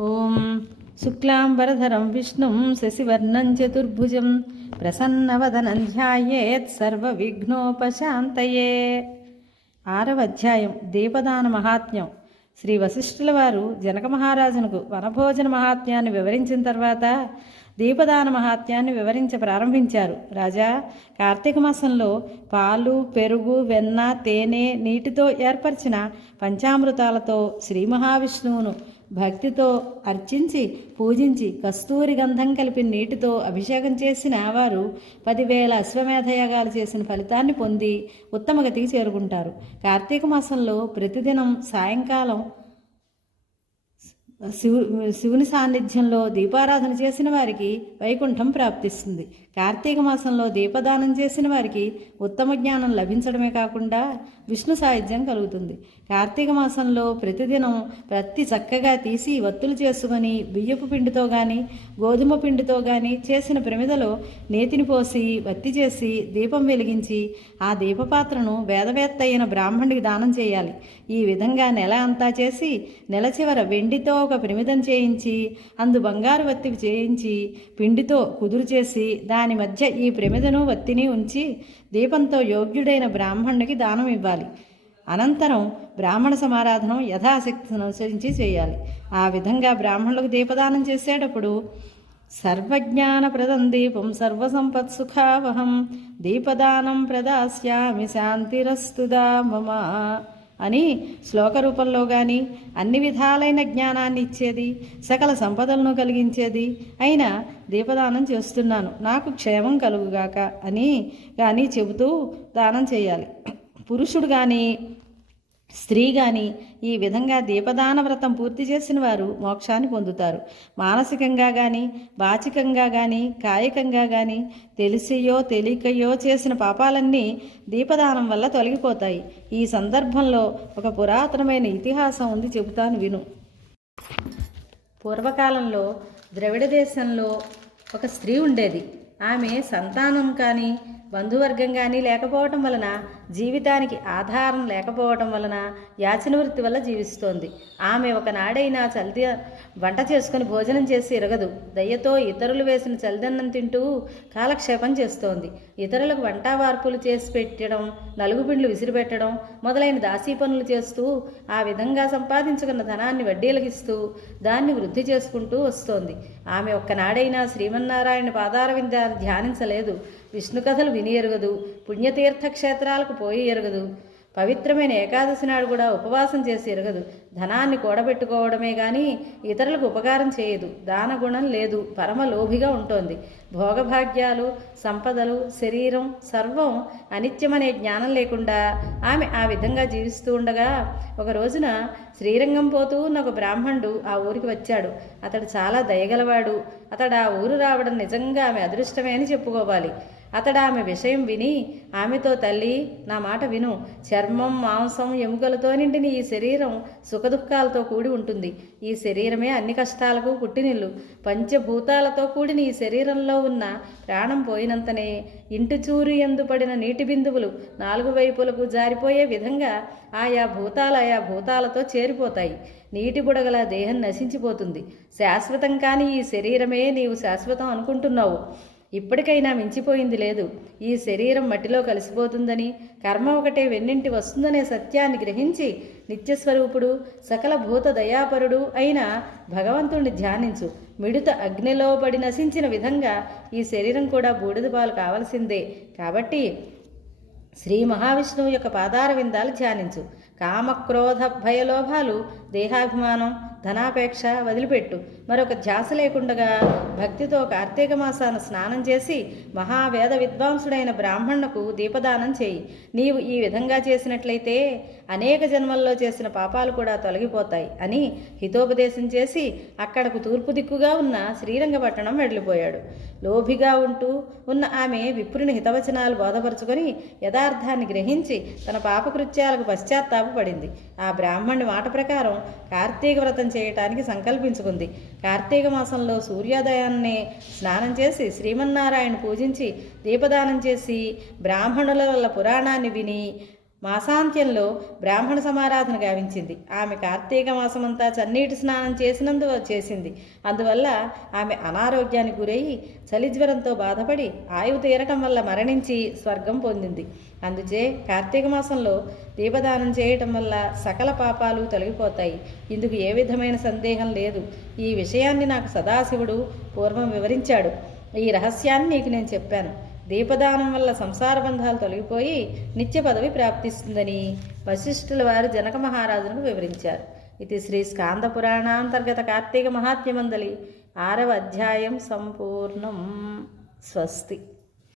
ఓం శుక్లాంబరధరం విష్ణుం శశివర్ణం చతుర్భుజం ప్రసన్నవదనం ధ్యాయేత్ సర్వవిఘ్నోపశాంతయే. 6వ అధ్యాయం దీపదాన మహాత్మ్యం. శ్రీ వశిష్ఠుల వారు జనక మహారాజునకు వనభోజన మహాత్మ్యాన్ని వివరించిన తర్వాత దీపదాన మహాత్మ్యాన్ని వివరించ ప్రారంభించారు. రాజా, కార్తీక మాసంలో పాలు, పెరుగు, వెన్న, తేనె, నీటితో ఏర్పరిచిన పంచామృతాలతో శ్రీ మహావిష్ణువును భక్తితో అర్చించి పూజించి కస్తూరి గంధం కలిపి నీటితో అభిషేకం చేసిన వారు 10,000 అశ్వమేధయాగాలు చేసిన ఫలితాన్ని పొంది ఉత్తమగతికి చేరుకుంటారు. కార్తీక మాసంలో ప్రతిదినం సాయంకాలం శివుని సాన్నిధ్యంలో దీపారాధన చేసిన వారికి వైకుంఠం ప్రాప్తిస్తుంది. కార్తీక మాసంలో దీపదానం చేసిన వారికి ఉత్తమ జ్ఞానం లభించడమే కాకుండా విష్ణు సాయుధ్యం కలుగుతుంది. కార్తీక మాసంలో ప్రతిదినం ప్రతి చక్కగా తీసి వత్తులు చేసుకొని బియ్యపు పిండితో కానీ గోధుమ పిండితో కానీ చేసిన ప్రమిదలో నేతిని పోసి వత్తి చేసి దీపం వెలిగించి ఆ దీపపాత్రను వేదవేత్త అయిన బ్రాహ్మణుడికి దానం చేయాలి. ఈ విధంగా నెల అంతా చేసి నెల చివర వెండితో ఒక ప్రమిదం చేయించి అందు బంగారు వత్తి చేయించి పిండితో కుదురు చేసి దాని మధ్య ఈ ప్రమిదను వత్తిని ఉంచి దీపంతో యోగ్యుడైన బ్రాహ్మణుడికి దానం ఇవ్వాలి. అనంతరం బ్రాహ్మణ సమారాధనం యథాశక్తిని అనుసరించి చేయాలి. ఆ విధంగా బ్రాహ్మణులకు దీపదానం చేసేటప్పుడు సర్వజ్ఞానప్రదం దీపం సర్వసంపత్సుఖావహం దీపదానం ప్రదాస్యామి శాంతిరస్తుదా మమ అని శ్లోక రూపంలో కానీ అన్ని విధాలైన జ్ఞానాన్ని ఇచ్చేది, సకల సంపదలను కలిగించేది అయినా దీపదానం చేస్తున్నాను, నాకు క్షేమం కలుగుగాక అని కానీ చెబుతూ దానం చేయాలి. పురుషుడు కానీ స్త్రీ కానీ ఈ విధంగా దీపదాన వ్రతం పూర్తి చేసిన వారు మోక్షాన్ని పొందుతారు. మానసికంగా కానీ వాచికంగా కానీ కాయికంగా కానీ తెలిసియో తెలియకయో చేసిన పాపాలన్నీ దీపదానం వల్ల తొలగిపోతాయి. ఈ సందర్భంలో ఒక పురాతనమైన ఇతిహాసం ఉంది, చెబుతాను విను. పూర్వకాలంలో ద్రవిడ దేశంలో ఒక స్త్రీ ఉండేది. ఆమె సంతానం కానీ బంధువర్గం కానీ లేకపోవటం వలన, జీవితానికి ఆధారం లేకపోవటం వలన యాచన వృత్తి వల్ల జీవిస్తోంది. ఆమె ఒకనాడైనా చల్ది వంట చేసుకుని భోజనం చేసి ఎరగదు. దయ్యతో ఇతరులు వేసిన చల్దన్నం తింటూ కాలక్షేపం చేస్తోంది. ఇతరులకు వంట వార్పులు చేసి పెట్టడం, నలుగుపిండ్లు విసిరిపెట్టడం మొదలైన దాసీ పనులు చేస్తూ ఆ విధంగా సంపాదించుకున్న ధనాన్ని వడ్డీలకిస్తూ దాన్ని వృద్ధి చేసుకుంటూ వస్తోంది. ఆమె ఒక్కనాడైనా శ్రీమన్నారాయణ పాదార విందాన్ని ధ్యానించలేదు. విష్ణు కథలు విని ఎరగదు. పుణ్యతీర్థ క్షేత్రాలకు పోయి ఎరగదు. పవిత్రమైన ఏకాదశి నాడు కూడా ఉపవాసం చేసి ఎరగదు. ధనాన్ని కూడబెట్టుకోవడమే కానీ ఇతరులకు ఉపకారం చేయదు. దానగుణం లేదు. పరమ లోభిగా ఉంటోంది. భోగభాగ్యాలు, సంపదలు, శరీరం సర్వం అనిత్యమనే జ్ఞానం లేకుండా ఆమె ఆ విధంగా జీవిస్తూ ఉండగా ఒక రోజున శ్రీరంగం పోతూ ఉన్న ఒక బ్రాహ్మణుడు ఆ ఊరికి వచ్చాడు. అతడు చాలా దయగలవాడు. అతడు ఆ ఊరు రావడం నిజంగా ఆమె అదృష్టమే అని చెప్పుకోవాలి. అతడు ఆమె విషయం విని ఆమెతో, తల్లి, నా మాట విను. చర్మం, మాంసం, ఎముకలతో నిండిన ఈ శరీరం సుఖదుఖాలతో కూడి ఉంటుంది. ఈ శరీరమే అన్ని కష్టాలకు పుట్టినిల్లు. పంచభూతాలతో కూడిన ఈ శరీరంలో ఉన్న ప్రాణం పోయినంతనే ఇంటి చూరు ఎందు పడిన నీటి బిందువులు 4 వైపులకు జారిపోయే విధంగా ఆయా భూతాలతో చేరిపోతాయి. నీటి బుడగల దేహం నశించిపోతుంది. శాశ్వతం కాని ఈ శరీరమే నీవు శాశ్వతం అనుకుంటున్నావు. ఇప్పటికైనా మించిపోయింది లేదు. ఈ శరీరం మట్టిలో కలిసిపోతుందని, కర్మ ఒకటే వెన్నింటి వస్తుందనే సత్యాన్ని గ్రహించి నిత్యస్వరూపుడు, సకల భూత దయాపరుడు అయిన భగవంతుణ్ణి ధ్యానించు. మిడుత అగ్నిలో పడి నశించిన విధంగా ఈ శరీరం కూడా బూడిద పాలు కావలసిందే. కాబట్టి శ్రీ మహావిష్ణువు యొక్క పాదార విందాలు ధ్యానించు. కామక్రోధ భయలోభాలు, దేహాభిమానం, ధనాపేక్ష వదిలిపెట్టు. మరొక ధ్యాస లేకుండగా భక్తితో కార్తీక మాసాన స్నానం చేసి మహావేద విద్వాంసుడైన బ్రాహ్మణుకు దీపదానం చేయి. నీవు ఈ విధంగా చేసినట్లయితే అనేక జన్మల్లో చేసిన పాపాలు కూడా తొలగిపోతాయి అని హితోపదేశం చేసి అక్కడకు తూర్పు దిక్కుగా ఉన్న శ్రీరంగపట్టణం వెళ్ళిపోయాడు. లోభిగా ఉంటూ ఉన్న ఆమె విప్రుని హితవచనాలు బోధపరుచుకొని యథార్థాన్ని గ్రహించి తన పాపకృత్యాలకు పశ్చాత్తాపపడింది. ఆ బ్రాహ్మణుడి మాట ప్రకారం కార్తీక వ్రతం చేయటానికి సంకల్పించుకుంది. కార్తీక మాసంలో సూర్యోదయాన్నే స్నానం చేసి శ్రీమన్నారాయణ పూజించి దీపదానం చేసి బ్రాహ్మణుల వల్ల పురాణాన్ని విని మాసాంత్యంలో బ్రాహ్మణ సమారాధన గావించింది. ఆమె కార్తీక మాసమంతా చన్నీటి స్నానం చేసింది. అందువల్ల ఆమె అనారోగ్యానికి గురయ్యి చలిజ్వరంతో బాధపడి ఆయువు తీరటం వల్ల మరణించి స్వర్గం పొందింది. అందుచే కార్తీక మాసంలో దీపదానం చేయటం వల్ల సకల పాపాలు తొలగిపోతాయి. ఇందుకు ఏ విధమైన సందేహం లేదు. ఈ విషయాన్ని నాకు సదాశివుడు పూర్వం వివరించాడు. ఈ రహస్యాన్ని నీకు నేను చెప్పాను. దీపదానం వల్ల సంసార బంధాలు తొలగిపోయి నిత్య పదవి ప్రాప్తిస్తుందని వశిష్ఠుల వారు జనక మహారాజును వివరించారు. ఇది శ్రీ స్కాంద పురాణాంతర్గత కార్తీక మహాత్మ్యమందలి 6వ అధ్యాయం సంపూర్ణం. స్వస్తి.